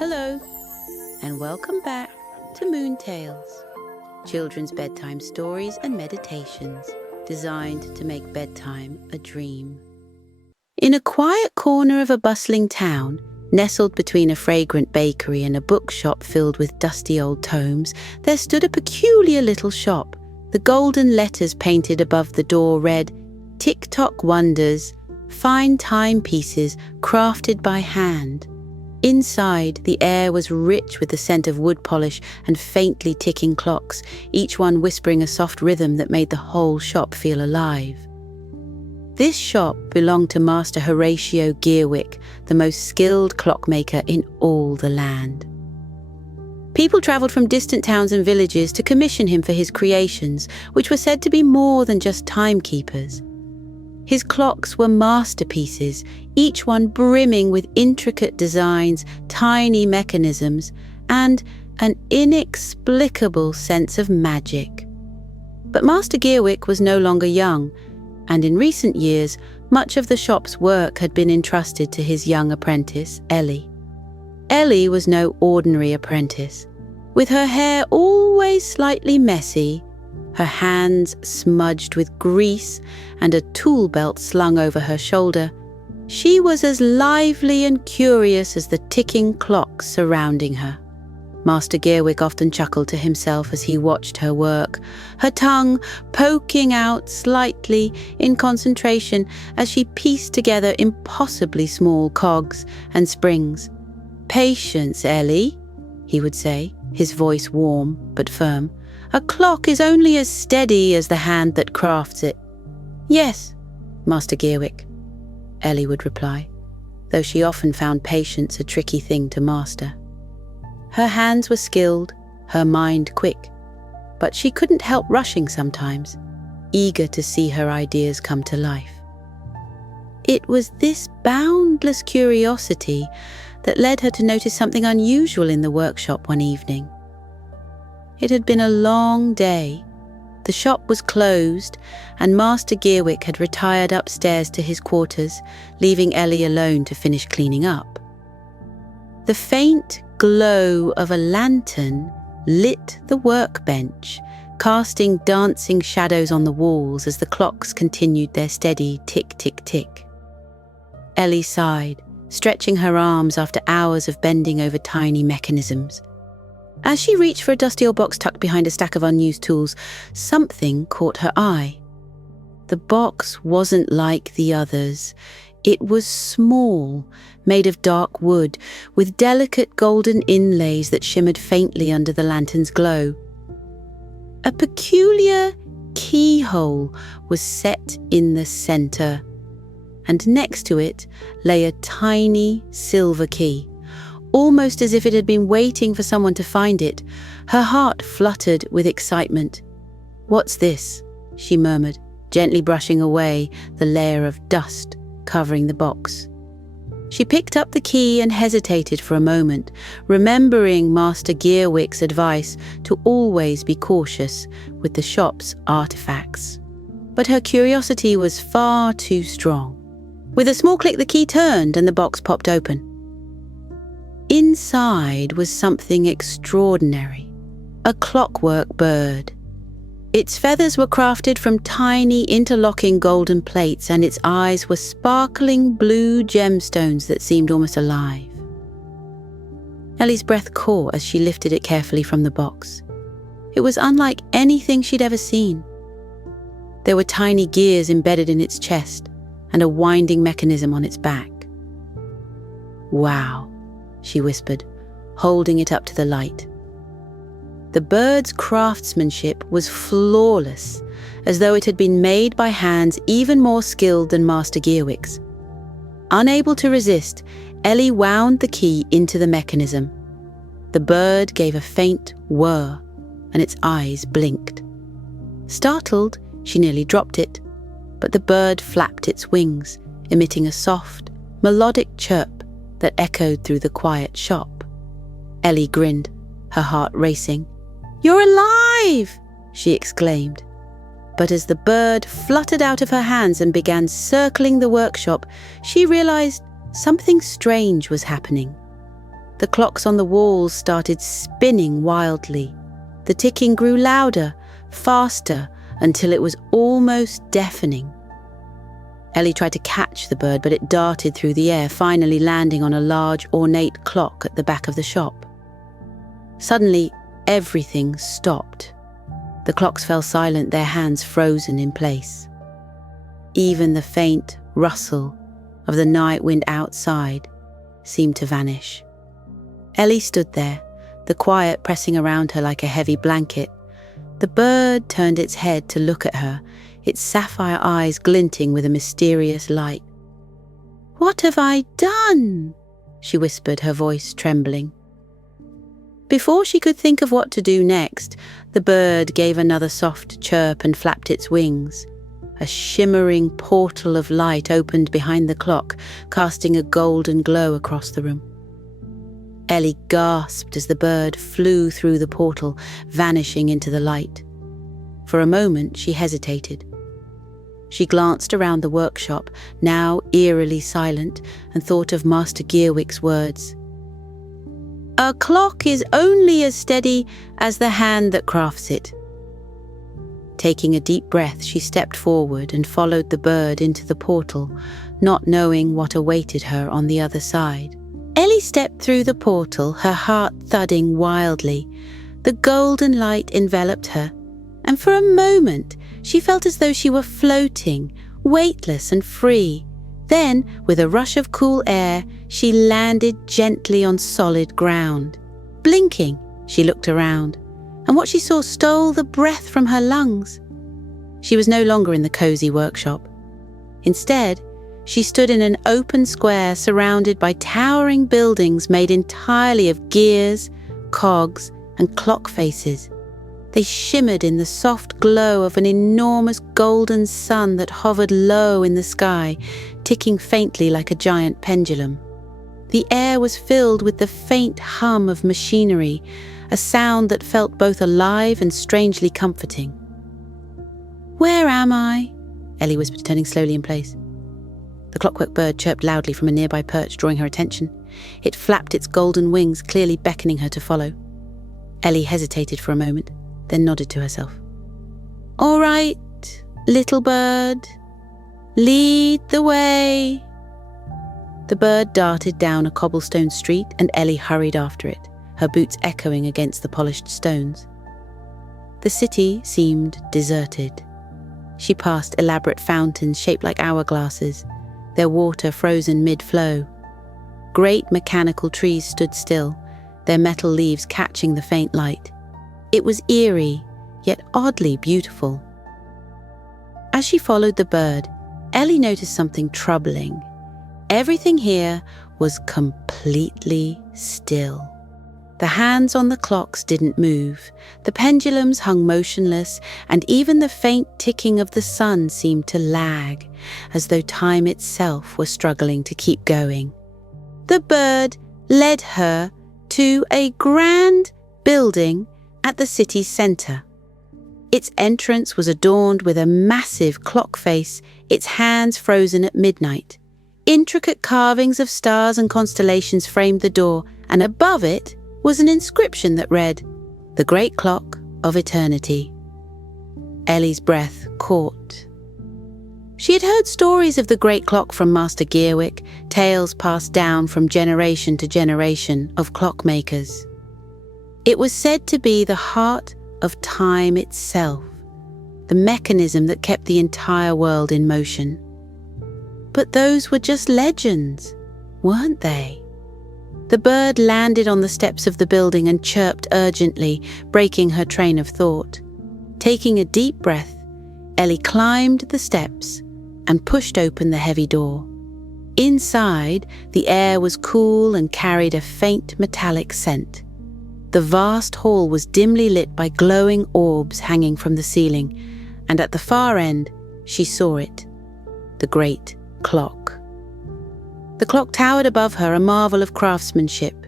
Hello, and welcome back to Moon Tales, children's bedtime stories and meditations designed to make bedtime a dream. In a quiet corner of a bustling town, nestled between a fragrant bakery and a bookshop filled with dusty old tomes, there stood a peculiar little shop. The golden letters painted above the door read, "Tick-tock wonders, fine timepieces crafted by hand." Inside, the air was rich with the scent of wood polish and faintly ticking clocks, each one whispering a soft rhythm that made the whole shop feel alive. This shop belonged to Master Horatio Gearwick, the most skilled clockmaker in all the land. People travelled from distant towns and villages to commission him for his creations, which were said to be more than just timekeepers. His clocks were masterpieces, each one brimming with intricate designs, tiny mechanisms, and an inexplicable sense of magic. But Master Gearwick was no longer young, and in recent years, much of the shop's work had been entrusted to his young apprentice, Ellie. Ellie was no ordinary apprentice. With her hair always slightly messy, her hands smudged with grease, and a tool belt slung over her shoulder, she was as lively and curious as the ticking clocks surrounding her. Master Gearwick often chuckled to himself as he watched her work, her tongue poking out slightly in concentration as she pieced together impossibly small cogs and springs. "Patience, Ellie," he would say, his voice warm but firm. "A clock is only as steady as the hand that crafts it." "Yes, Master Gearwick," Ellie would reply, though she often found patience a tricky thing to master. Her hands were skilled, her mind quick, but she couldn't help rushing sometimes, eager to see her ideas come to life. It was this boundless curiosity that led her to notice something unusual in the workshop one evening. It had been a long day. The shop was closed, and Master Gearwick had retired upstairs to his quarters, leaving Ellie alone to finish cleaning up. The faint glow of a lantern lit the workbench, casting dancing shadows on the walls as the clocks continued their steady tick-tick-tick. Ellie sighed, stretching her arms after hours of bending over tiny mechanisms. As she reached for a dusty old box tucked behind a stack of unused tools, something caught her eye. The box wasn't like the others. It was small, made of dark wood, with delicate golden inlays that shimmered faintly under the lantern's glow. A peculiar keyhole was set in the center, and next to it lay a tiny silver key. Almost as if it had been waiting for someone to find it, her heart fluttered with excitement. "What's this?" she murmured, gently brushing away the layer of dust covering the box. She picked up the key and hesitated for a moment, remembering Master Gearwick's advice to always be cautious with the shop's artifacts. But her curiosity was far too strong. With a small click, the key turned and the box popped open. Inside was something extraordinary, a clockwork bird. Its feathers were crafted from tiny interlocking golden plates, and its eyes were sparkling blue gemstones that seemed almost alive. Ellie's breath caught as she lifted it carefully from the box. It was unlike anything she'd ever seen. There were tiny gears embedded in its chest and a winding mechanism on its back. "Wow," she whispered, holding it up to the light. The bird's craftsmanship was flawless, as though it had been made by hands even more skilled than Master Gearwick's. Unable to resist, Ellie wound the key into the mechanism. The bird gave a faint whir, and its eyes blinked. Startled, she nearly dropped it, but the bird flapped its wings, emitting a soft, melodic chirp that echoed through the quiet shop. Ellie grinned, her heart racing. "You're alive!" she exclaimed. But as the bird fluttered out of her hands and began circling the workshop, she realized something strange was happening. The clocks on the walls started spinning wildly. The ticking grew louder, faster, until it was almost deafening. Ellie tried to catch the bird, but it darted through the air, finally landing on a large, ornate clock at the back of the shop. Suddenly, everything stopped. The clocks fell silent, their hands frozen in place. Even the faint rustle of the night wind outside seemed to vanish. Ellie stood there, the quiet pressing around her like a heavy blanket. The bird turned its head to look at her, its sapphire eyes glinting with a mysterious light. "What have I done?" she whispered, her voice trembling. Before she could think of what to do next, the bird gave another soft chirp and flapped its wings. A shimmering portal of light opened behind the clock, casting a golden glow across the room. Ellie gasped as the bird flew through the portal, vanishing into the light. For a moment, she hesitated. She glanced around the workshop, now eerily silent, and thought of Master Gearwick's words. "A clock is only as steady as the hand that crafts it." Taking a deep breath, she stepped forward and followed the bird into the portal, not knowing what awaited her on the other side. Ellie stepped through the portal, her heart thudding wildly. The golden light enveloped her, and for a moment she felt as though she were floating, weightless and free. Then, with a rush of cool air, she landed gently on solid ground. Blinking, she looked around, and what she saw stole the breath from her lungs. She was no longer in the cozy workshop. Instead, she stood in an open square surrounded by towering buildings made entirely of gears, cogs, and clock faces. They shimmered in the soft glow of an enormous golden sun that hovered low in the sky, ticking faintly like a giant pendulum. The air was filled with the faint hum of machinery, a sound that felt both alive and strangely comforting. "Where am I?" Ellie whispered, turning slowly in place. The clockwork bird chirped loudly from a nearby perch, drawing her attention. It flapped its golden wings, clearly beckoning her to follow. Ellie hesitated for a moment, then nodded to herself. "All right, little bird, lead the way." The bird darted down a cobblestone street, and Ellie hurried after it, her boots echoing against the polished stones. The city seemed deserted. She passed elaborate fountains shaped like hourglasses, their water frozen mid-flow. Great mechanical trees stood still, their metal leaves catching the faint light. It was eerie, yet oddly beautiful. As she followed the bird, Ellie noticed something troubling. Everything here was completely still. The hands on the clocks didn't move, the pendulums hung motionless, and even the faint ticking of the sun seemed to lag, as though time itself were struggling to keep going. The bird led her to a grand building at the city's centre. Its entrance was adorned with a massive clock face, its hands frozen at midnight. Intricate carvings of stars and constellations framed the door, and above it was an inscription that read, "The Great Clock of Eternity." Ellie's breath caught. She had heard stories of the Great Clock from Master Gearwick, tales passed down from generation to generation of clockmakers. It was said to be the heart of time itself, the mechanism that kept the entire world in motion. But those were just legends, weren't they? The bird landed on the steps of the building and chirped urgently, breaking her train of thought. Taking a deep breath, Ellie climbed the steps and pushed open the heavy door. Inside, the air was cool and carried a faint metallic scent. The vast hall was dimly lit by glowing orbs hanging from the ceiling, and at the far end, she saw it, the great clock. The clock towered above her, a marvel of craftsmanship.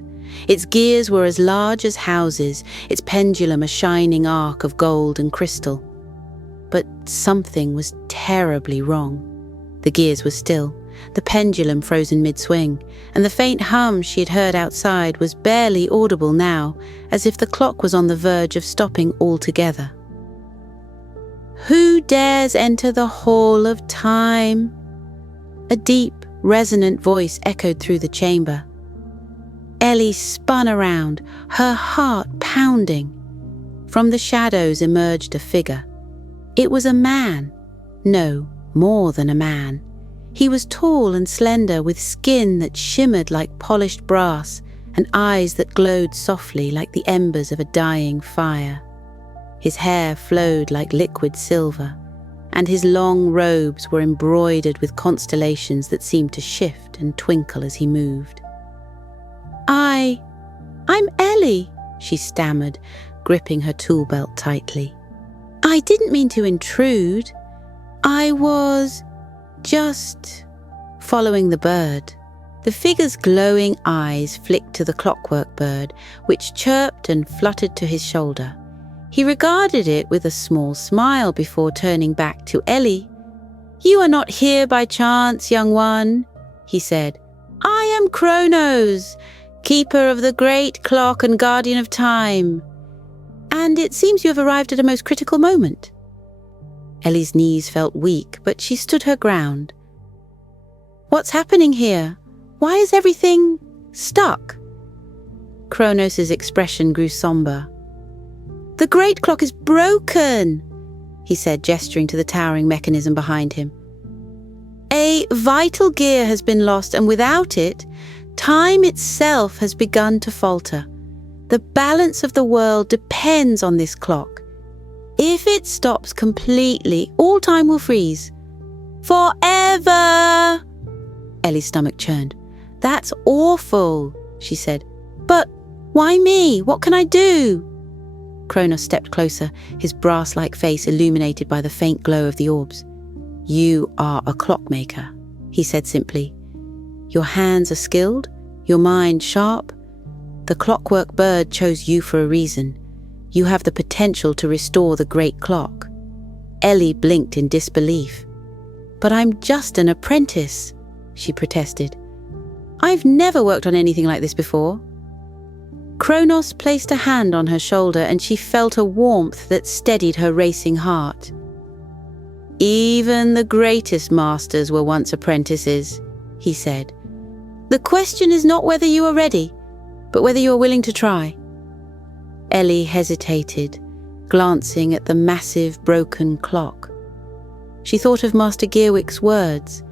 Its gears were as large as houses, its pendulum a shining arc of gold and crystal. But something was terribly wrong. The gears were still, the pendulum frozen mid-swing, and the faint hum she had heard outside was barely audible now, as if the clock was on the verge of stopping altogether. "Who dares enter the hall of time?" A deep, resonant voice echoed through the chamber. Ellie spun around, her heart pounding. From the shadows emerged a figure. It was a man. No, more than a man. He was tall and slender, with skin that shimmered like polished brass and eyes that glowed softly like the embers of a dying fire. His hair flowed like liquid silver, and his long robes were embroidered with constellations that seemed to shift and twinkle as he moved. I'm Ellie," she stammered, gripping her tool belt tightly. "I didn't mean to intrude. I was just following the bird." The figure's glowing eyes flicked to the clockwork bird, which chirped and fluttered to his shoulder. He regarded it with a small smile before turning back to Ellie. "You are not here by chance, young one," he said. "I am Kronos, keeper of the great clock and guardian of time. And it seems you have arrived at a most critical moment." Ellie's knees felt weak, but she stood her ground. "What's happening here? Why is everything stuck?" Kronos' expression grew somber. "The great clock is broken," he said, gesturing to the towering mechanism behind him. "A vital gear has been lost, and without it, time itself has begun to falter. The balance of the world depends on this clock. If it stops completely, all time will freeze. Forever!" Ellie's stomach churned. "That's awful," she said. "But why me? What can I do?" Kronos stepped closer, his brass-like face illuminated by the faint glow of the orbs. "You are a clockmaker," he said simply. "Your hands are skilled, your mind sharp. The clockwork bird chose you for a reason. You have the potential to restore the great clock." Ellie blinked in disbelief. "But I'm just an apprentice," she protested. "I've never worked on anything like this before." Kronos placed a hand on her shoulder, and she felt a warmth that steadied her racing heart. "Even the greatest masters were once apprentices," he said. "The question is not whether you are ready, but whether you are willing to try." Ellie hesitated, glancing at the massive broken clock. She thought of Master Gearwick's words.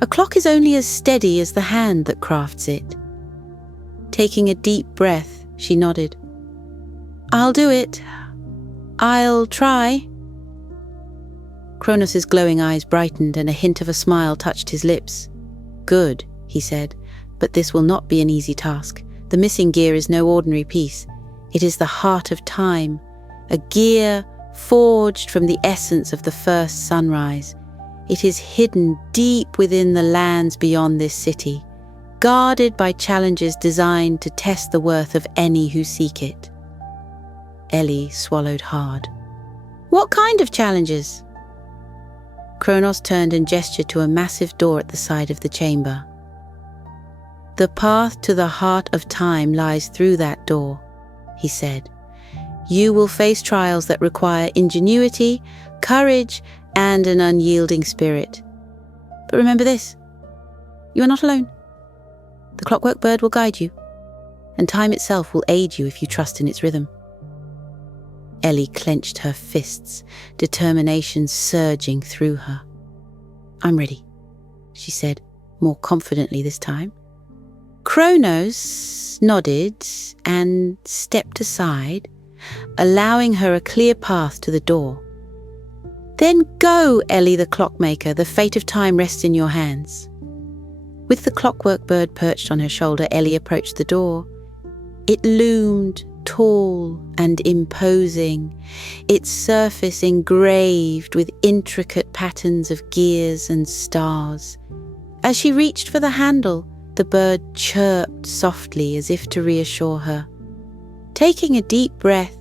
A clock is only as steady as the hand that crafts it. Taking a deep breath, she nodded. "I'll do it. I'll try." Kronos' glowing eyes brightened, and a hint of a smile touched his lips. "Good," he said, "but this will not be an easy task. The missing gear is no ordinary piece. It is the heart of time, a gear forged from the essence of the first sunrise. It is hidden deep within the lands beyond this city, guarded by challenges designed to test the worth of any who seek it." Ellie swallowed hard. "What kind of challenges?" Kronos turned and gestured to a massive door at the side of the chamber. "The path to the heart of time lies through that door," he said. "You will face trials that require ingenuity, courage, and an unyielding spirit. But remember this, you are not alone. The clockwork bird will guide you, and time itself will aid you if you trust in its rhythm." Ellie clenched her fists, determination surging through her. "I'm ready," she said, more confidently this time. Kronos nodded and stepped aside, allowing her a clear path to the door. "Then go, Ellie the clockmaker, the fate of time rests in your hands." With the clockwork bird perched on her shoulder, Ellie approached the door. It loomed tall and imposing, its surface engraved with intricate patterns of gears and stars. As she reached for the handle, the bird chirped softly as if to reassure her. Taking a deep breath,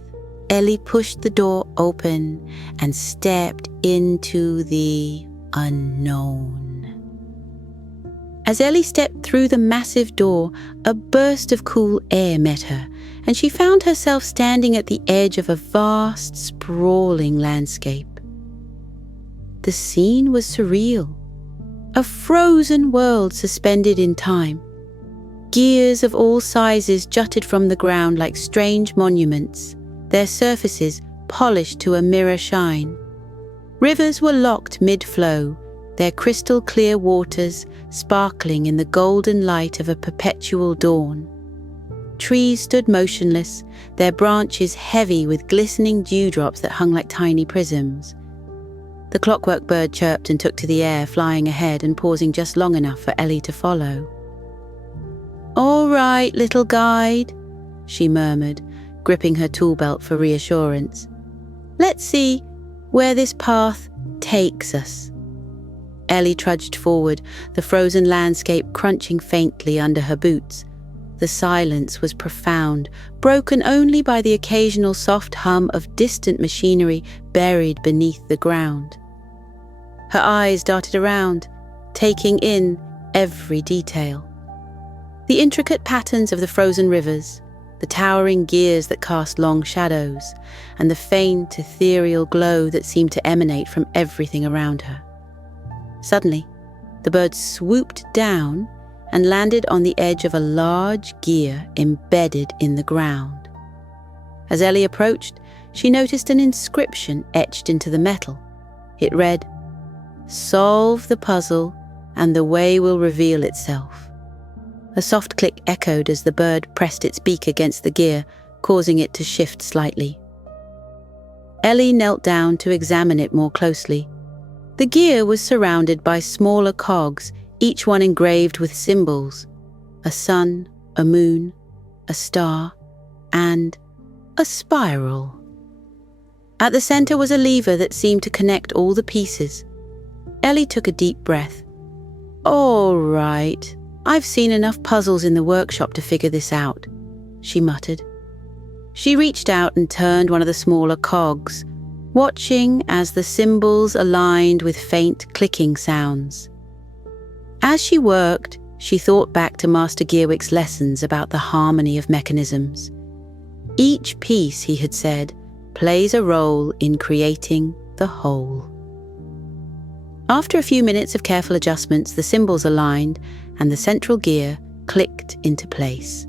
Ellie pushed the door open and stepped into the unknown. As Ellie stepped through the massive door, a burst of cool air met her, and she found herself standing at the edge of a vast, sprawling landscape. The scene was surreal. A frozen world suspended in time. Gears of all sizes jutted from the ground like strange monuments, their surfaces polished to a mirror shine. Rivers were locked mid-flow, their crystal-clear waters sparkling in the golden light of a perpetual dawn. Trees stood motionless, their branches heavy with glistening dewdrops that hung like tiny prisms. The clockwork bird chirped and took to the air, flying ahead and pausing just long enough for Ellie to follow. "All right, little guide," she murmured, gripping her tool belt for reassurance. "Let's see where this path takes us." Ellie trudged forward, the frozen landscape crunching faintly under her boots. The silence was profound, broken only by the occasional soft hum of distant machinery buried beneath the ground. Her eyes darted around, taking in every detail. The intricate patterns of the frozen rivers, the towering gears that cast long shadows, and the faint, ethereal glow that seemed to emanate from everything around her. Suddenly, the bird swooped down and landed on the edge of a large gear embedded in the ground. As Ellie approached, she noticed an inscription etched into the metal. It read, "Solve the puzzle and the way will reveal itself." A soft click echoed as the bird pressed its beak against the gear, causing it to shift slightly. Ellie knelt down to examine it more closely. The gear was surrounded by smaller cogs, each one engraved with symbols: a sun, a moon, a star, and a spiral. At the center was a lever that seemed to connect all the pieces. Ellie took a deep breath. "All right, I've seen enough puzzles in the workshop to figure this out," she muttered. She reached out and turned one of the smaller cogs, watching as the symbols aligned with faint clicking sounds. As she worked, she thought back to Master Gearwick's lessons about the harmony of mechanisms. Each piece, he had said, plays a role in creating the whole. After a few minutes of careful adjustments, the symbols aligned and the central gear clicked into place.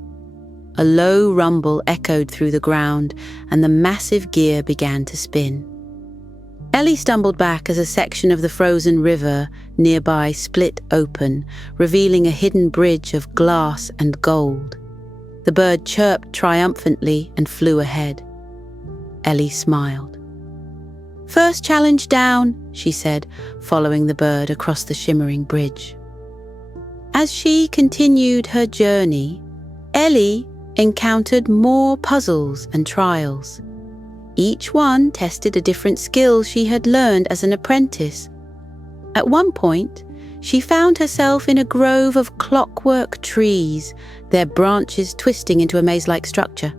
A low rumble echoed through the ground and the massive gear began to spin. Ellie stumbled back as a section of the frozen river nearby split open, revealing a hidden bridge of glass and gold. The bird chirped triumphantly and flew ahead. Ellie smiled. "First challenge down," she said, following the bird across the shimmering bridge. As she continued her journey, Ellie encountered more puzzles and trials. Each one tested a different skill she had learned as an apprentice. At one point, she found herself in a grove of clockwork trees, their branches twisting into a maze-like structure.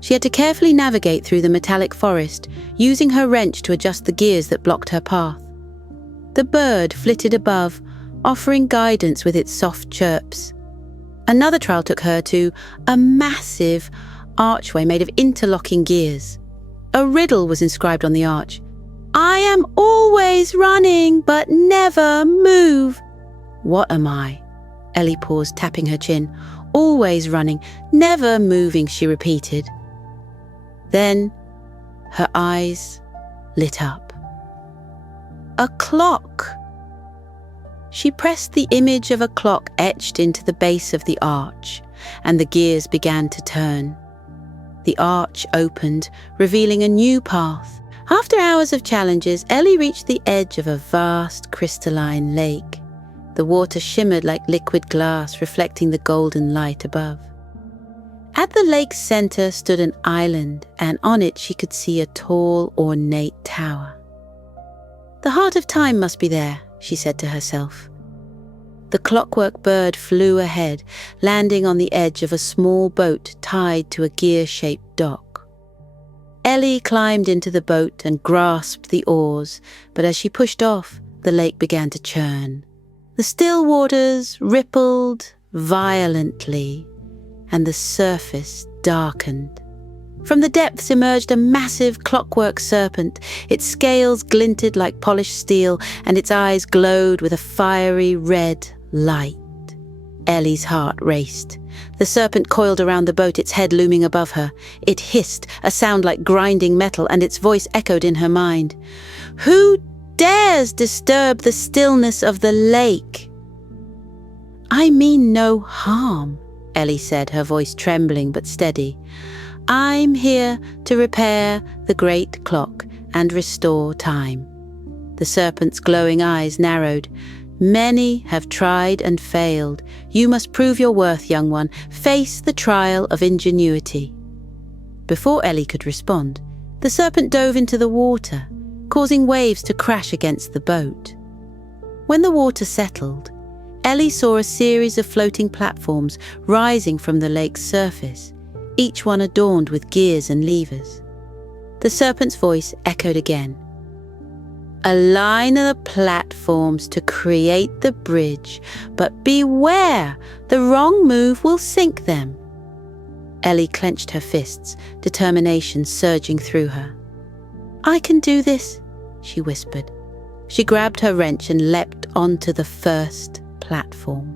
She had to carefully navigate through the metallic forest, using her wrench to adjust the gears that blocked her path. The bird flitted above, offering guidance with its soft chirps. Another trial took her to a massive archway made of interlocking gears. A riddle was inscribed on the arch. "I am always running, but never move." "What am I?" Ellie paused, tapping her chin. "Always running, never moving," she repeated. Then her eyes lit up. A clock! She pressed the image of a clock etched into the base of the arch, and the gears began to turn. The arch opened, revealing a new path. After hours of challenges, Ellie reached the edge of a vast crystalline lake. The water shimmered like liquid glass, reflecting the golden light above. At the lake's center stood an island, and on it she could see a tall, ornate tower. "The heart of time must be there," she said to herself. The clockwork bird flew ahead, landing on the edge of a small boat tied to a gear-shaped dock. Ellie climbed into the boat and grasped the oars, but as she pushed off, the lake began to churn. The still waters rippled violently, and the surface darkened. From the depths emerged a massive clockwork serpent. Its scales glinted like polished steel, and its eyes glowed with a fiery red light. Ellie's heart raced. The serpent coiled around the boat, its head looming above her. It hissed, a sound like grinding metal, and its voice echoed in her mind. "Who dares disturb the stillness of the lake?" "I mean no harm," Ellie said, her voice trembling but steady. "I'm here to repair the great clock and restore time." The serpent's glowing eyes narrowed. "Many have tried and failed. You must prove your worth, young one. Face the trial of ingenuity." Before Ellie could respond, the serpent dove into the water, causing waves to crash against the boat. When the water settled, Ellie saw a series of floating platforms rising from the lake's surface, each one adorned with gears and levers. The serpent's voice echoed again. "Align the platforms to create the bridge, but beware, the wrong move will sink them." Ellie clenched her fists, determination surging through her. "I can do this," she whispered. She grabbed her wrench and leapt onto the first platform.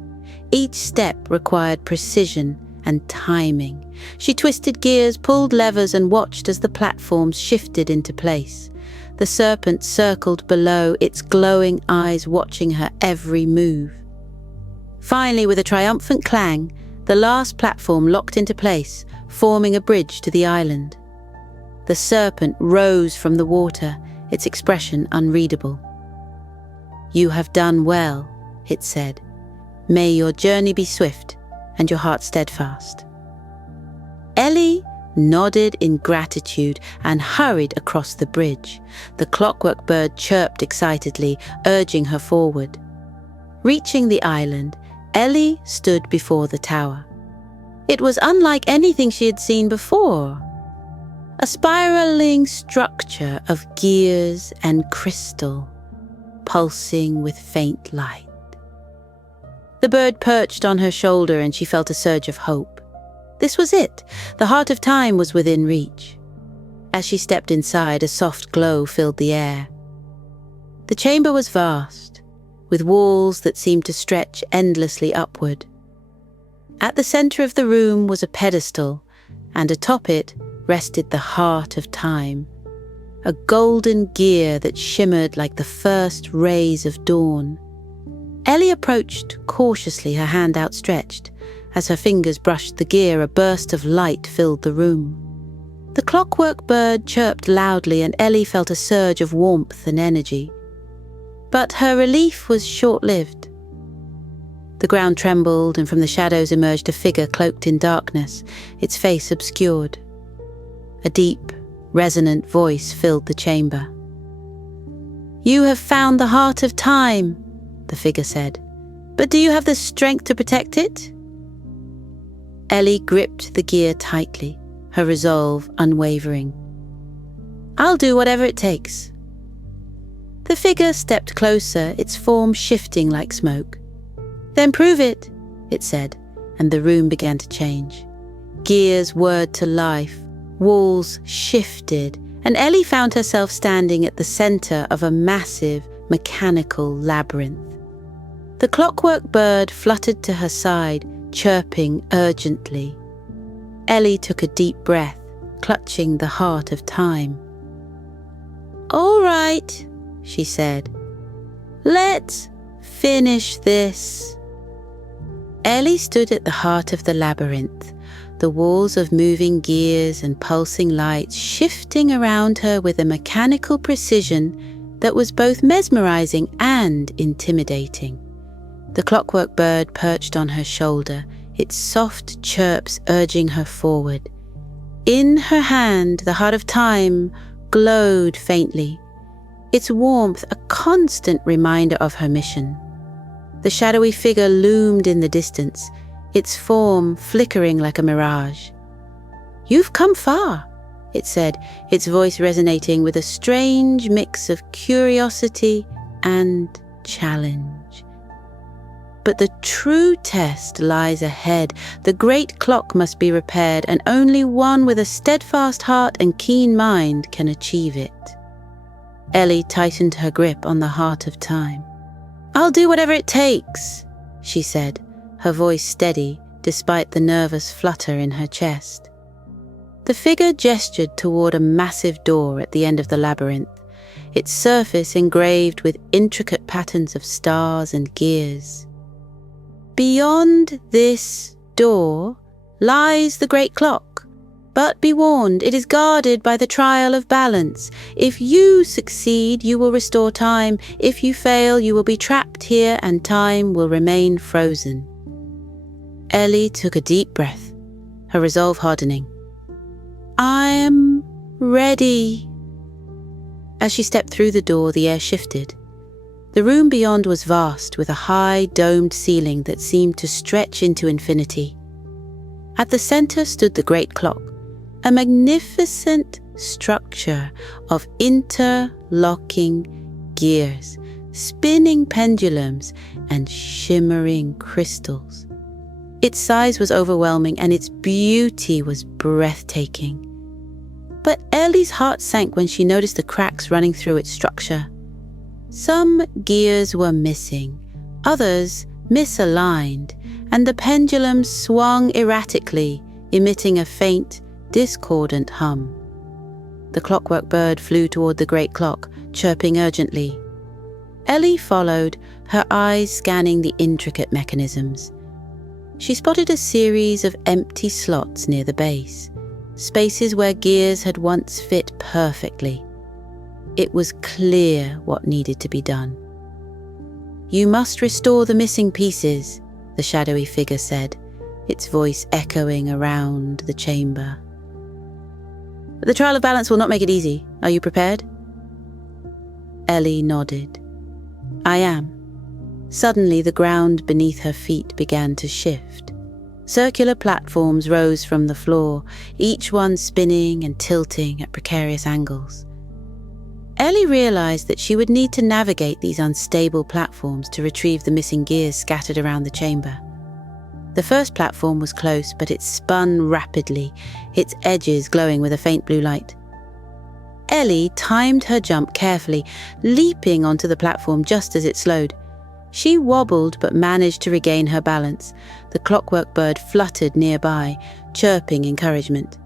Each step required precision and timing. She twisted gears, pulled levers, and watched as the platforms shifted into place. The serpent circled below, its glowing eyes watching her every move. Finally, with a triumphant clang, the last platform locked into place, forming a bridge to the island. The serpent rose from the water, its expression unreadable. "You have done well," it said. "May your journey be swift and your heart steadfast." Ellie nodded in gratitude and hurried across the bridge. The clockwork bird chirped excitedly, urging her forward. Reaching the island, Ellie stood before the tower. It was unlike anything she had seen before. A spiraling structure of gears and crystal, pulsing with faint light. The bird perched on her shoulder, and she felt a surge of hope. This was it. The heart of time was within reach. As she stepped inside, a soft glow filled the air. The chamber was vast, with walls that seemed to stretch endlessly upward. At the center of the room was a pedestal, and atop it rested the heart of time, a golden gear that shimmered like the first rays of dawn. Ellie approached cautiously, her hand outstretched. As her fingers brushed the gear, a burst of light filled the room. The clockwork bird chirped loudly, and Ellie felt a surge of warmth and energy. But her relief was short-lived. The ground trembled, and from the shadows emerged a figure cloaked in darkness, its face obscured. A deep, resonant voice filled the chamber. "You have found the heart of time," the figure said. "But do you have the strength to protect it?" Ellie gripped the gear tightly, her resolve unwavering. "I'll do whatever it takes." The figure stepped closer, its form shifting like smoke. "Then prove it," it said, and the room began to change. Gears whirred to life, walls shifted, and Ellie found herself standing at the center of a massive, mechanical labyrinth. The clockwork bird fluttered to her side, chirping urgently. Ellie took a deep breath, clutching the heart of time. "All right," she said. "Let's finish this." Ellie stood at the heart of the labyrinth, the walls of moving gears and pulsing lights shifting around her with a mechanical precision that was both mesmerizing and intimidating. The clockwork bird perched on her shoulder, its soft chirps urging her forward. In her hand, the heart of time glowed faintly, its warmth a constant reminder of her mission. The shadowy figure loomed in the distance, its form flickering like a mirage. "You've come far," it said, its voice resonating with a strange mix of curiosity and challenge. But the true test lies ahead. The great clock must be repaired, and only one with a steadfast heart and keen mind can achieve it. Ellie tightened her grip on the heart of time. "I'll do whatever it takes," she said, her voice steady despite the nervous flutter in her chest. The figure gestured toward a massive door at the end of the labyrinth, its surface engraved with intricate patterns of stars and gears. "Beyond this door lies the great clock. But be warned, it is guarded by the trial of balance. If you succeed, you will restore time. If you fail, you will be trapped here and time will remain frozen." Ellie took a deep breath, her resolve hardening. "I'm ready." As she stepped through the door, the air shifted. The room beyond was vast, with a high, domed ceiling that seemed to stretch into infinity. At the center stood the great clock, a magnificent structure of interlocking gears, spinning pendulums, and shimmering crystals. Its size was overwhelming, and its beauty was breathtaking. But Ellie's heart sank when she noticed the cracks running through its structure. Some gears were missing, others misaligned, and the pendulum swung erratically, emitting a faint, discordant hum. The clockwork bird flew toward the great clock, chirping urgently. Ellie followed, her eyes scanning the intricate mechanisms. She spotted a series of empty slots near the base, spaces where gears had once fit perfectly. It was clear what needed to be done. "You must restore the missing pieces," the shadowy figure said, its voice echoing around the chamber. "The trial of balance will not make it easy. Are you prepared?" Ellie nodded. "I am." Suddenly, the ground beneath her feet began to shift. Circular platforms rose from the floor, each one spinning and tilting at precarious angles. Ellie realized that she would need to navigate these unstable platforms to retrieve the missing gears scattered around the chamber. The first platform was close, but it spun rapidly, its edges glowing with a faint blue light. Ellie timed her jump carefully, leaping onto the platform just as it slowed. She wobbled but managed to regain her balance. The clockwork bird fluttered nearby, chirping encouragement.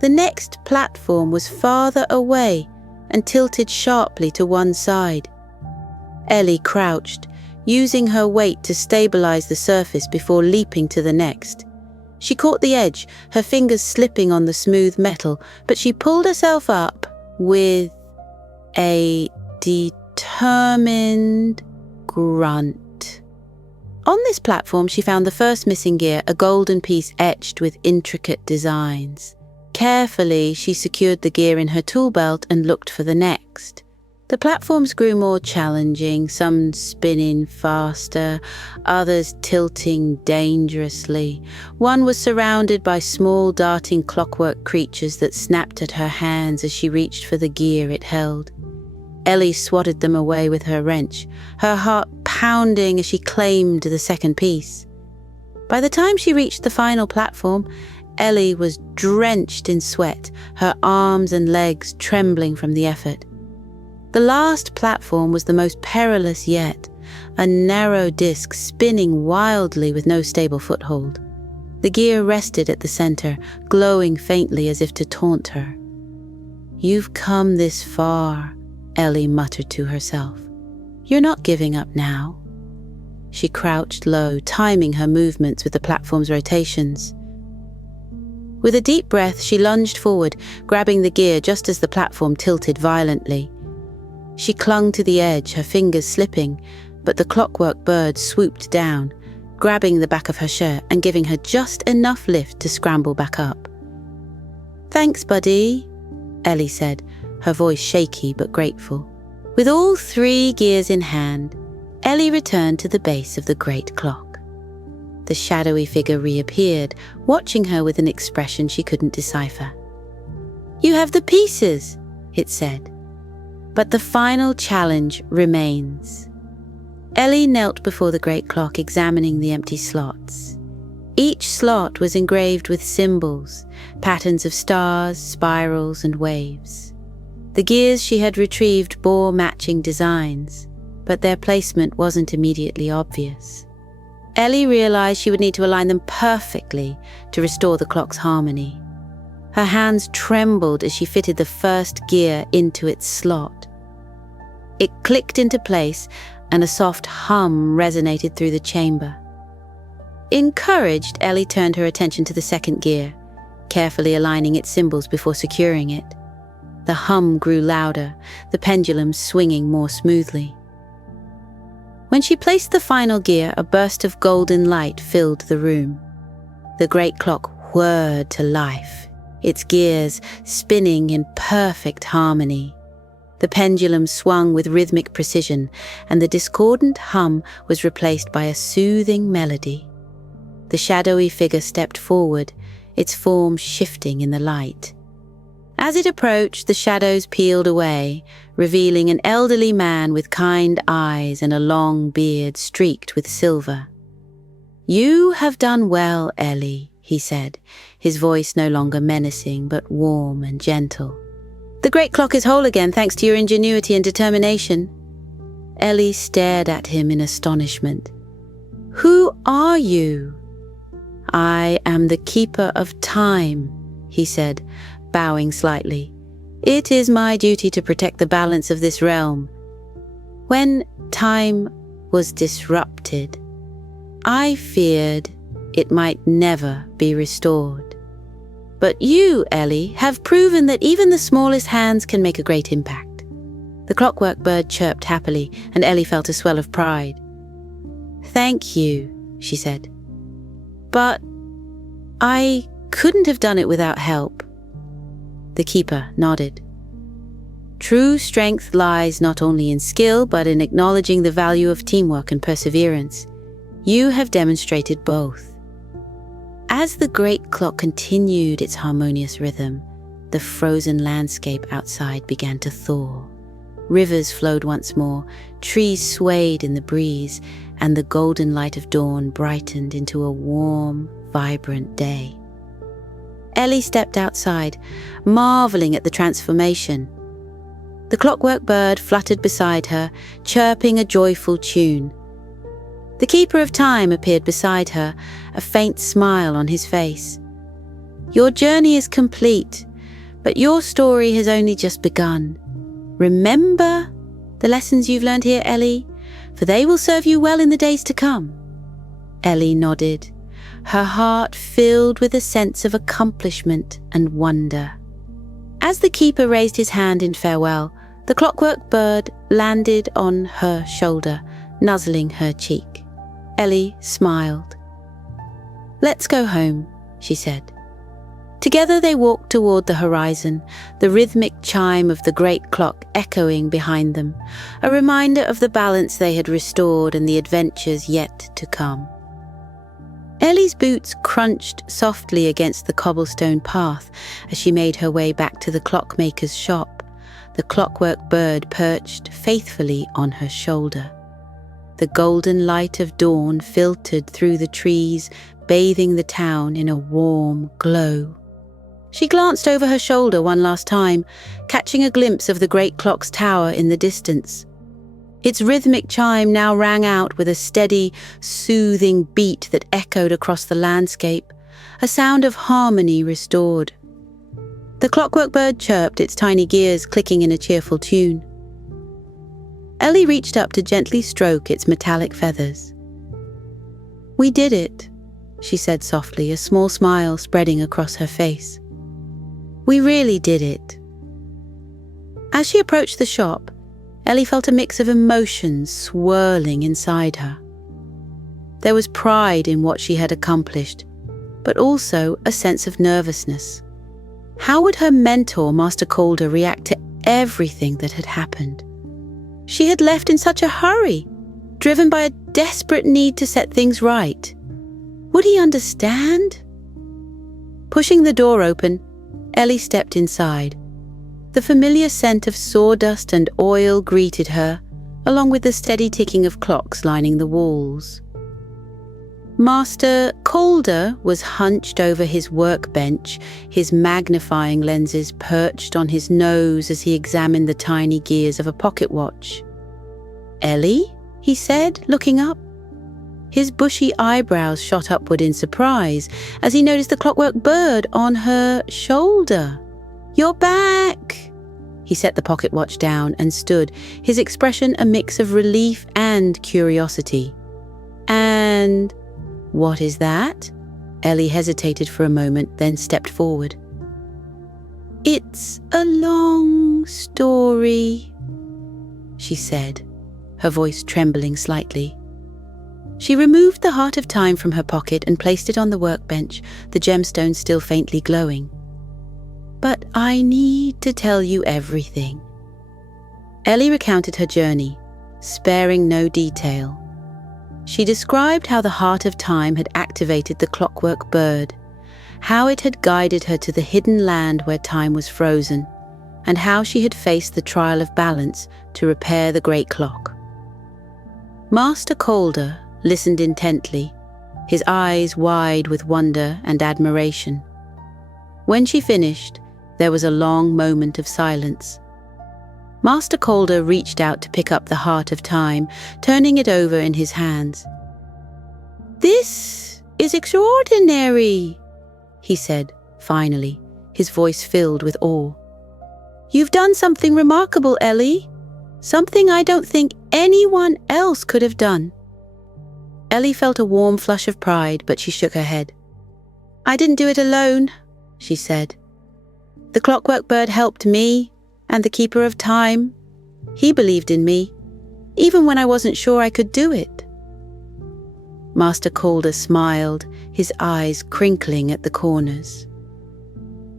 The next platform was farther away and tilted sharply to one side. Ellie crouched, using her weight to stabilize the surface before leaping to the next. She caught the edge, her fingers slipping on the smooth metal, but she pulled herself up with a determined grunt. On this platform, she found the first missing gear, a golden piece etched with intricate designs. Carefully, she secured the gear in her tool belt and looked for the next. The platforms grew more challenging, some spinning faster, others tilting dangerously. One was surrounded by small darting clockwork creatures that snapped at her hands as she reached for the gear it held. Ellie swatted them away with her wrench, her heart pounding as she claimed the second piece. By the time she reached the final platform, Ellie was drenched in sweat, her arms and legs trembling from the effort. The last platform was the most perilous yet, a narrow disc spinning wildly with no stable foothold. The gear rested at the center, glowing faintly as if to taunt her. "You've come this far," Ellie muttered to herself. "You're not giving up now." She crouched low, timing her movements with the platform's rotations. With a deep breath, she lunged forward, grabbing the gear just as the platform tilted violently. She clung to the edge, her fingers slipping, but the clockwork bird swooped down, grabbing the back of her shirt and giving her just enough lift to scramble back up. "Thanks, buddy," Ellie said, her voice shaky but grateful. With all 3 gears in hand, Ellie returned to the base of the great clock. The shadowy figure reappeared, watching her with an expression she couldn't decipher. "You have the pieces," it said. "But the final challenge remains." Ellie knelt before the great clock, examining the empty slots. Each slot was engraved with symbols, patterns of stars, spirals, and waves. The gears she had retrieved bore matching designs, but their placement wasn't immediately obvious. Ellie realized she would need to align them perfectly to restore the clock's harmony. Her hands trembled as she fitted the first gear into its slot. It clicked into place, and a soft hum resonated through the chamber. Encouraged, Ellie turned her attention to the second gear, carefully aligning its symbols before securing it. The hum grew louder, the pendulum swinging more smoothly. When she placed the final gear, a burst of golden light filled the room. The great clock whirred to life, its gears spinning in perfect harmony. The pendulum swung with rhythmic precision, and the discordant hum was replaced by a soothing melody. The shadowy figure stepped forward, its form shifting in the light. As it approached, the shadows peeled away, revealing an elderly man with kind eyes and a long beard streaked with silver. "You have done well, Ellie," he said, his voice no longer menacing but warm and gentle. "The great clock is whole again thanks to your ingenuity and determination." Ellie stared at him in astonishment. "Who are you?" "I am the keeper of time," he said, bowing slightly. "It is my duty to protect the balance of this realm. When time was disrupted, I feared it might never be restored. But you, Ellie, have proven that even the smallest hands can make a great impact." The clockwork bird chirped happily, and Ellie felt a swell of pride. "Thank you," she said. "But I couldn't have done it without help." The keeper nodded. "True strength lies not only in skill, but in acknowledging the value of teamwork and perseverance. You have demonstrated both." As the great clock continued its harmonious rhythm, the frozen landscape outside began to thaw. Rivers flowed once more, trees swayed in the breeze, and the golden light of dawn brightened into a warm, vibrant day. Ellie stepped outside, marveling at the transformation. The clockwork bird fluttered beside her, chirping a joyful tune. The keeper of time appeared beside her, a faint smile on his face. "Your journey is complete, but your story has only just begun. Remember the lessons you've learned here, Ellie, for they will serve you well in the days to come." Ellie nodded, her heart filled with a sense of accomplishment and wonder. As the keeper raised his hand in farewell, the clockwork bird landed on her shoulder, nuzzling her cheek. Ellie smiled. "Let's go home," she said. Together they walked toward the horizon, the rhythmic chime of the great clock echoing behind them, a reminder of the balance they had restored and the adventures yet to come. Ellie's boots crunched softly against the cobblestone path as she made her way back to the clockmaker's shop, the clockwork bird perched faithfully on her shoulder. The golden light of dawn filtered through the trees, bathing the town in a warm glow. She glanced over her shoulder one last time, catching a glimpse of the great clock's tower in the distance. Its rhythmic chime now rang out with a steady, soothing beat that echoed across the landscape, a sound of harmony restored. The clockwork bird chirped, its tiny gears clicking in a cheerful tune. Ellie reached up to gently stroke its metallic feathers. "We did it," she said softly, a small smile spreading across her face. "We really did it." As she approached the shop, Ellie felt a mix of emotions swirling inside her. There was pride in what she had accomplished, but also a sense of nervousness. How would her mentor, Master Calder, react to everything that had happened? She had left in such a hurry, driven by a desperate need to set things right. Would he understand? Pushing the door open, Ellie stepped inside. The familiar scent of sawdust and oil greeted her, along with the steady ticking of clocks lining the walls. Master Calder was hunched over his workbench, his magnifying lenses perched on his nose as he examined the tiny gears of a pocket watch. "Ellie?" he said, looking up. His bushy eyebrows shot upward in surprise as he noticed the clockwork bird on her shoulder. "You're back!" He set the pocket watch down and stood, his expression a mix of relief and curiosity. "And what is that?" Ellie hesitated for a moment, then stepped forward. "It's a long story," she said, her voice trembling slightly. She removed the Heart of Time from her pocket and placed it on the workbench, the gemstone still faintly glowing. "But I need to tell you everything." Ellie recounted her journey, sparing no detail. She described how the Heart of Time had activated the clockwork bird, how it had guided her to the hidden land where time was frozen, and how she had faced the trial of balance to repair the great clock. Master Calder listened intently, his eyes wide with wonder and admiration. When she finished, there was a long moment of silence. Master Calder reached out to pick up the Heart of Time, turning it over in his hands. "This is extraordinary," he said, finally, his voice filled with awe. "You've done something remarkable, Ellie. Something I don't think anyone else could have done." Ellie felt a warm flush of pride, but she shook her head. "I didn't do it alone," she said. "The clockwork bird helped me, and the Keeper of Time. He believed in me, even when I wasn't sure I could do it." Master Calder smiled, his eyes crinkling at the corners.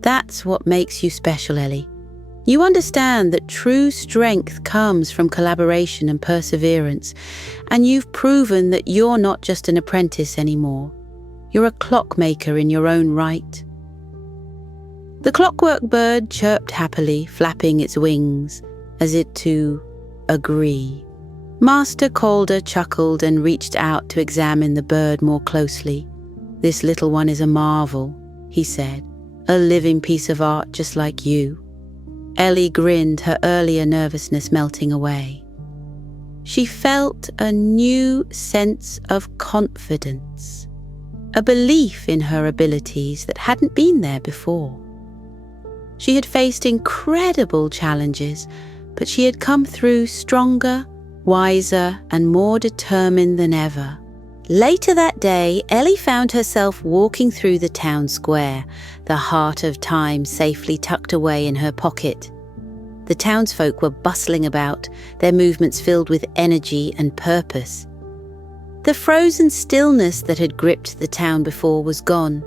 "That's what makes you special, Ellie. You understand that true strength comes from collaboration and perseverance, and you've proven that you're not just an apprentice anymore. You're a clockmaker in your own right." The clockwork bird chirped happily, flapping its wings, as if to agree. Master Calder chuckled and reached out to examine the bird more closely. "This little one is a marvel," he said, "a living piece of art just like you." Ellie grinned, her earlier nervousness melting away. She felt a new sense of confidence, a belief in her abilities that hadn't been there before. She had faced incredible challenges, but she had come through stronger, wiser, and more determined than ever. Later that day, Ellie found herself walking through the town square, the Heart of Time safely tucked away in her pocket. The townsfolk were bustling about, their movements filled with energy and purpose. The frozen stillness that had gripped the town before was gone,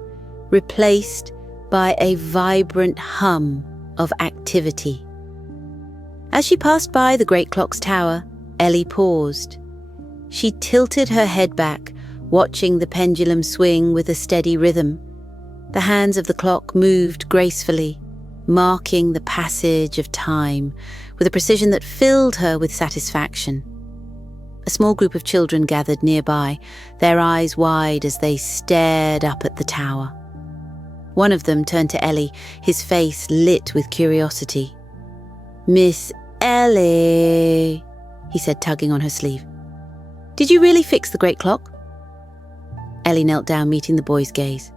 replaced by a vibrant hum of activity. As she passed by the great clock's tower, Ellie paused. She tilted her head back, watching the pendulum swing with a steady rhythm. The hands of the clock moved gracefully, marking the passage of time with a precision that filled her with satisfaction. A small group of children gathered nearby, their eyes wide as they stared up at the tower. One of them turned to Ellie, his face lit with curiosity. "Miss Ellie," he said, tugging on her sleeve. "Did you really fix the great clock?" Ellie knelt down, meeting the boy's gaze.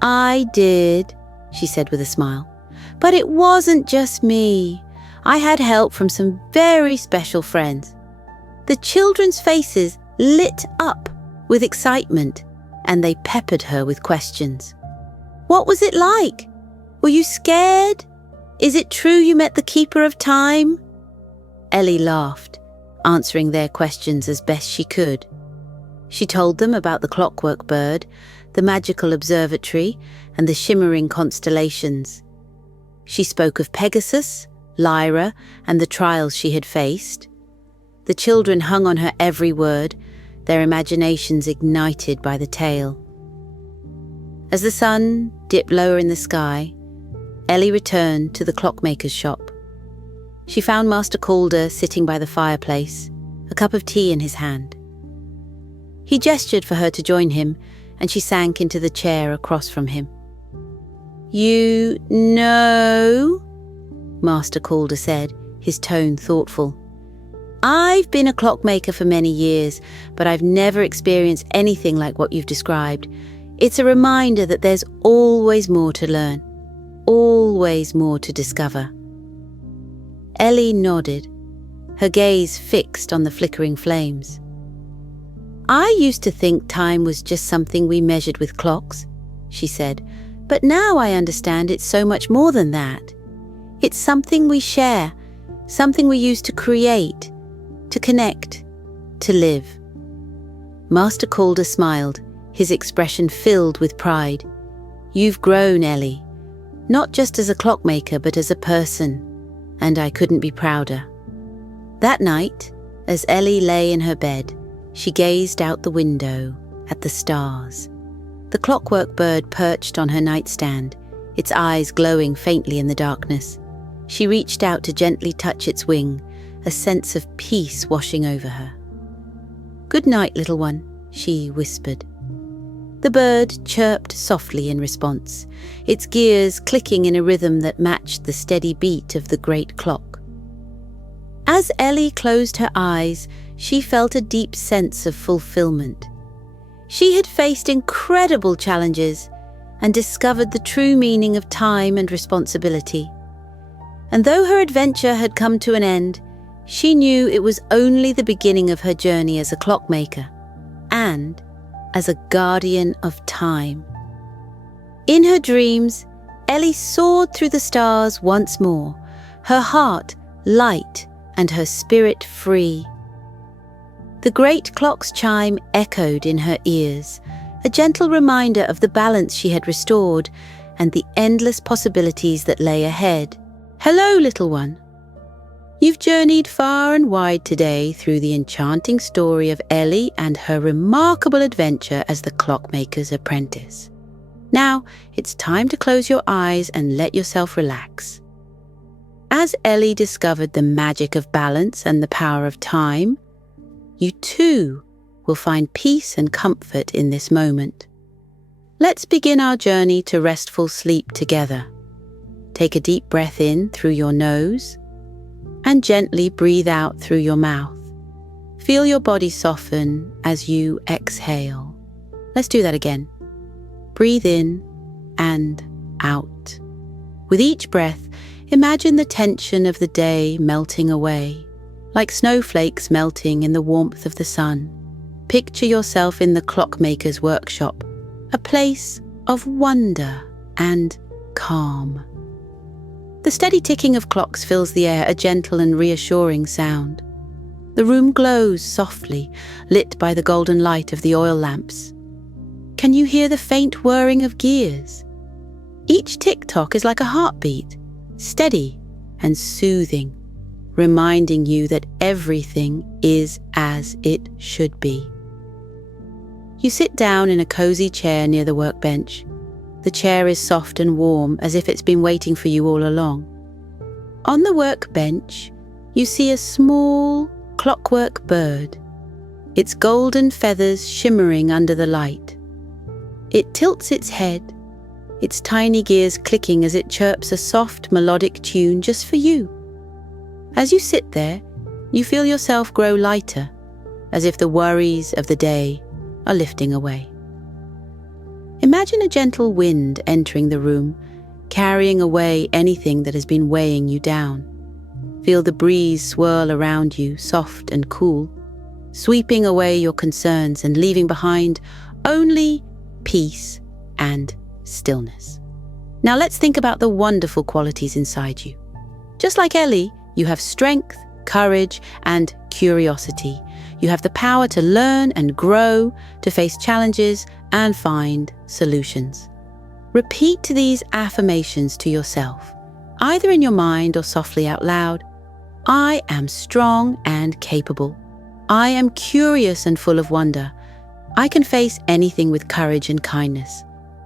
"I did," she said with a smile. "But it wasn't just me. I had help from some very special friends." The children's faces lit up with excitement, and they peppered her with questions. "What was it like? Were you scared? Is it true you met the Keeper of Time?" Ellie laughed, answering their questions as best she could. She told them about the clockwork bird, the magical observatory, and the shimmering constellations. She spoke of Pegasus, Lyra, and the trials she had faced. The children hung on her every word, their imaginations ignited by the tale. As the sun dipped lower in the sky, Ellie returned to the clockmaker's shop. She found Master Calder sitting by the fireplace, a cup of tea in his hand. He gestured for her to join him, and she sank into the chair across from him. "You know," Master Calder said, his tone thoughtful. "I've been a clockmaker for many years, but I've never experienced anything like what you've described. It's a reminder that there's always more to learn, always more to discover." Ellie nodded, her gaze fixed on the flickering flames. "I used to think time was just something we measured with clocks," she said, "but now I understand it's so much more than that. It's something we share, something we use to create, to connect, to live." Master Calder smiled, his expression filled with pride. "You've grown, Ellie, not just as a clockmaker but as a person, and I couldn't be prouder." That night, as Ellie lay in her bed, she gazed out the window at the stars. The clockwork bird perched on her nightstand, its eyes glowing faintly in the darkness. She reached out to gently touch its wing, a sense of peace washing over her. "Good night, little one," she whispered. The bird chirped softly in response, its gears clicking in a rhythm that matched the steady beat of the great clock. As Ellie closed her eyes, she felt a deep sense of fulfillment. She had faced incredible challenges and discovered the true meaning of time and responsibility. And though her adventure had come to an end, she knew it was only the beginning of her journey as a clockmaker and as a guardian of time. In her dreams, Ellie soared through the stars once more, her heart light and her spirit free. The great clock's chime echoed in her ears, a gentle reminder of the balance she had restored and the endless possibilities that lay ahead. "Hello, little one. You've journeyed far and wide today through the enchanting story of Ellie and her remarkable adventure as the clockmaker's apprentice. Now, it's time to close your eyes and let yourself relax." As Ellie discovered the magic of balance and the power of time, you too will find peace and comfort in this moment. Let's begin our journey to restful sleep together. Take a deep breath in through your nose and gently breathe out through your mouth. Feel your body soften as you exhale. Let's do that again. Breathe in and out. With each breath, imagine the tension of the day melting away, like snowflakes melting in the warmth of the sun. Picture yourself in the clockmaker's workshop, a place of wonder and calm. The steady ticking of clocks fills the air, a gentle and reassuring sound. The room glows softly, lit by the golden light of the oil lamps. Can you hear the faint whirring of gears? Each tick-tock is like a heartbeat, steady and soothing, reminding you that everything is as it should be. You sit down in a cozy chair near the workbench. The chair is soft and warm, as if it's been waiting for you all along. On the workbench, you see a small clockwork bird, its golden feathers shimmering under the light. It tilts its head, its tiny gears clicking as it chirps a soft melodic tune just for you. As you sit there, you feel yourself grow lighter, as if the worries of the day are lifting away. Imagine a gentle wind entering the room, carrying away anything that has been weighing you down. Feel the breeze swirl around you, soft and cool, sweeping away your concerns and leaving behind only peace and stillness. Now let's think about the wonderful qualities inside you. Just like Ellie, you have strength, courage, and curiosity. You have the power to learn and grow, to face challenges and find solutions. Repeat these affirmations to yourself, either in your mind or softly out loud. I am strong and capable. I am curious and full of wonder. I can face anything with courage and kindness.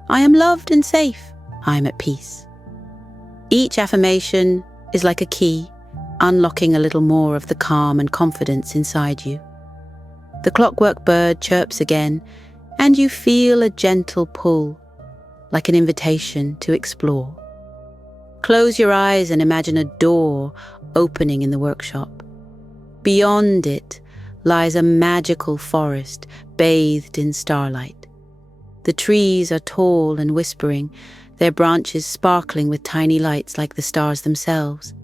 I am loved and safe. I am at peace. Each affirmation is like a key, unlocking a little more of the calm and confidence inside you. The clockwork bird chirps again, and you feel a gentle pull, like an invitation to explore. Close your eyes and imagine a door opening in the workshop. Beyond it lies a magical forest bathed in starlight. The trees are tall and whispering, their branches sparkling with tiny lights like the stars themselves.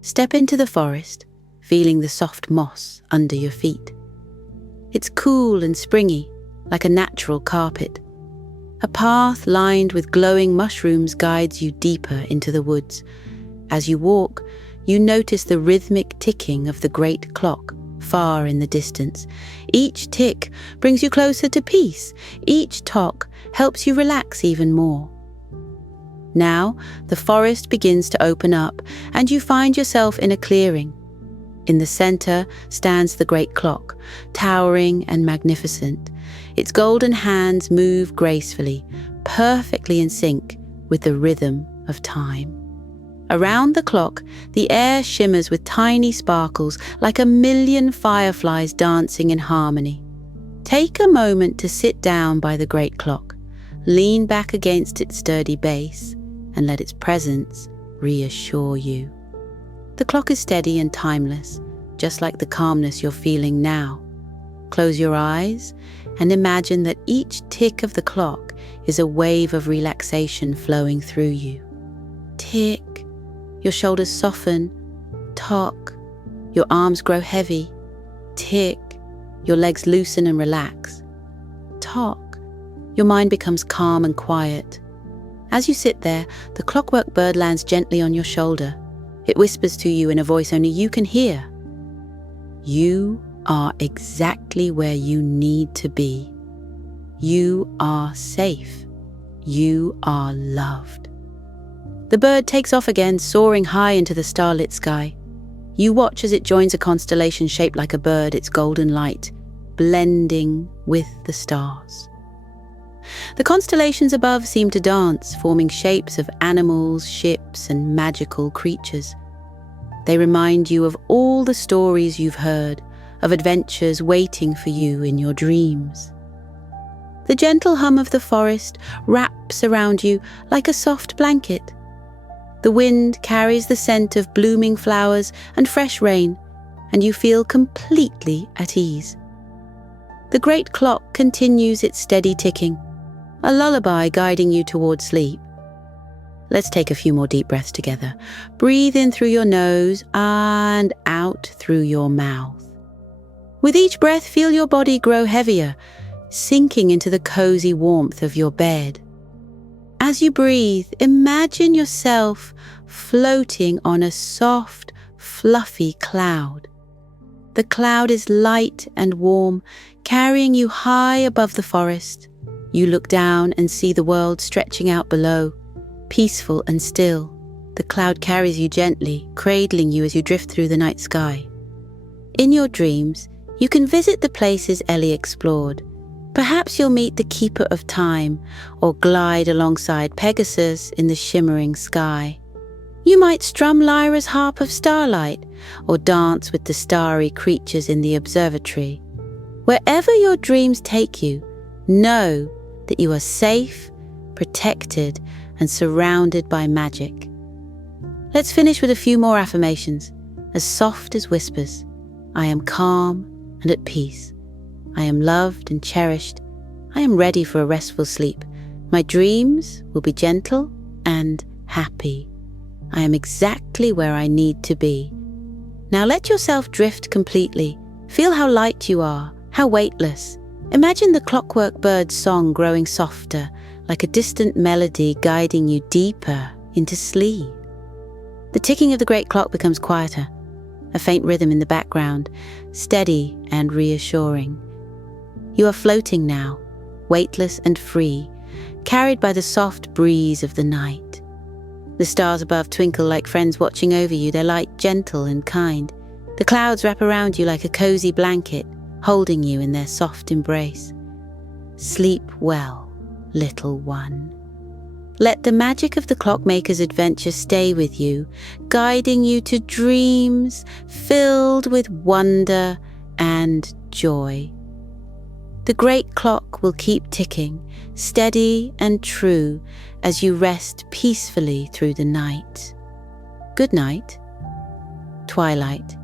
Step into the forest, feeling the soft moss under your feet. It's cool and springy, like a natural carpet. A path lined with glowing mushrooms guides you deeper into the woods. As you walk, you notice the rhythmic ticking of the great clock far in the distance. Each tick brings you closer to peace. Each tock helps you relax even more. Now, the forest begins to open up, and you find yourself in a clearing. In the center stands the great clock, towering and magnificent. Its golden hands move gracefully, perfectly in sync with the rhythm of time. Around the clock, the air shimmers with tiny sparkles, like a million fireflies dancing in harmony. Take a moment to sit down by the great clock, lean back against its sturdy base, and let its presence reassure you. The clock is steady and timeless, just like the calmness you're feeling now. Close your eyes and imagine that each tick of the clock is a wave of relaxation flowing through you. Tick, your shoulders soften. Tock, your arms grow heavy. Tick, your legs loosen and relax. Tock, your mind becomes calm and quiet. As you sit there, the clockwork bird lands gently on your shoulder. It whispers to you in a voice only you can hear. You are exactly where you need to be. You are safe. You are loved. The bird takes off again, soaring high into the starlit sky. You watch as it joins a constellation shaped like a bird, its golden light blending with the stars. The constellations above seem to dance, forming shapes of animals, ships, and magical creatures. They remind you of all the stories you've heard, of adventures waiting for you in your dreams. The gentle hum of the forest wraps around you like a soft blanket. The wind carries the scent of blooming flowers and fresh rain, and you feel completely at ease. The great clock continues its steady ticking, a lullaby guiding you towards sleep. Let's take a few more deep breaths together. Breathe in through your nose and out through your mouth. With each breath, feel your body grow heavier, sinking into the cozy warmth of your bed. As you breathe, imagine yourself floating on a soft, fluffy cloud. The cloud is light and warm, carrying you high above the forest. You look down and see the world stretching out below, peaceful and still. The cloud carries you gently, cradling you as you drift through the night sky. In your dreams, you can visit the places Ellie explored. Perhaps you'll meet the Keeper of Time or glide alongside Pegasus in the shimmering sky. You might strum Lyra's harp of starlight or dance with the starry creatures in the observatory. Wherever your dreams take you, know that you are safe, protected, and surrounded by magic. Let's finish with a few more affirmations, as soft as whispers. I am calm and at peace. I am loved and cherished. I am ready for a restful sleep. My dreams will be gentle and happy. I am exactly where I need to be. Now let yourself drift completely. Feel how light you are, how weightless. Imagine the clockwork bird's song growing softer, like a distant melody guiding you deeper into sleep. The ticking of the great clock becomes quieter, a faint rhythm in the background, steady and reassuring. You are floating now, weightless and free, carried by the soft breeze of the night. The stars above twinkle like friends watching over you, their light gentle and kind. The clouds wrap around you like a cozy blanket, holding you in their soft embrace. Sleep well, little one. Let the magic of the clockmaker's adventure stay with you, guiding you to dreams filled with wonder and joy. The great clock will keep ticking, steady and true, as you rest peacefully through the night. Good night, Twilight.